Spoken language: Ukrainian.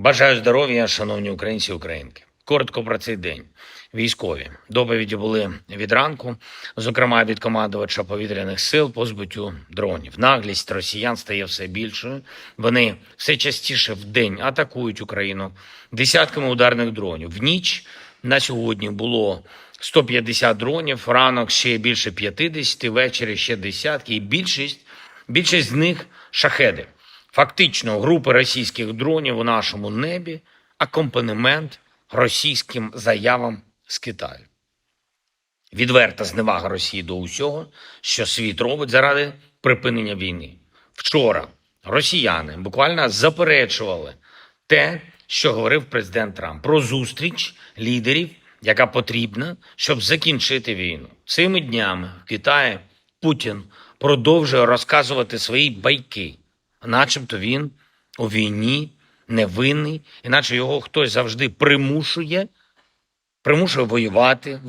Бажаю здоров'я, шановні українці і українки. Коротко про цей день. Військові доповіді були від ранку, зокрема від командувача повітряних сил по збиттю дронів. Наглість росіян стає все більшою. Вони все частіше в день атакують Україну десятками ударних дронів. В ніч на сьогодні було 150 дронів, ранок ще більше 50, ввечері ще десятки, і більшість, більшість з них шахеди. Фактично, групи російських дронів у нашому небі акомпанемент російським заявам з Китаю. Відверта зневага Росії до усього, що світ робить заради припинення війни. Вчора росіяни буквально заперечували те, що говорив президент Трамп про зустріч лідерів, яка потрібна, щоб закінчити війну. Цими днями в Китаї Путін продовжує розказувати свої байки, начебто він у війні невинний, іначе його хтось завжди примушує, примушує воювати,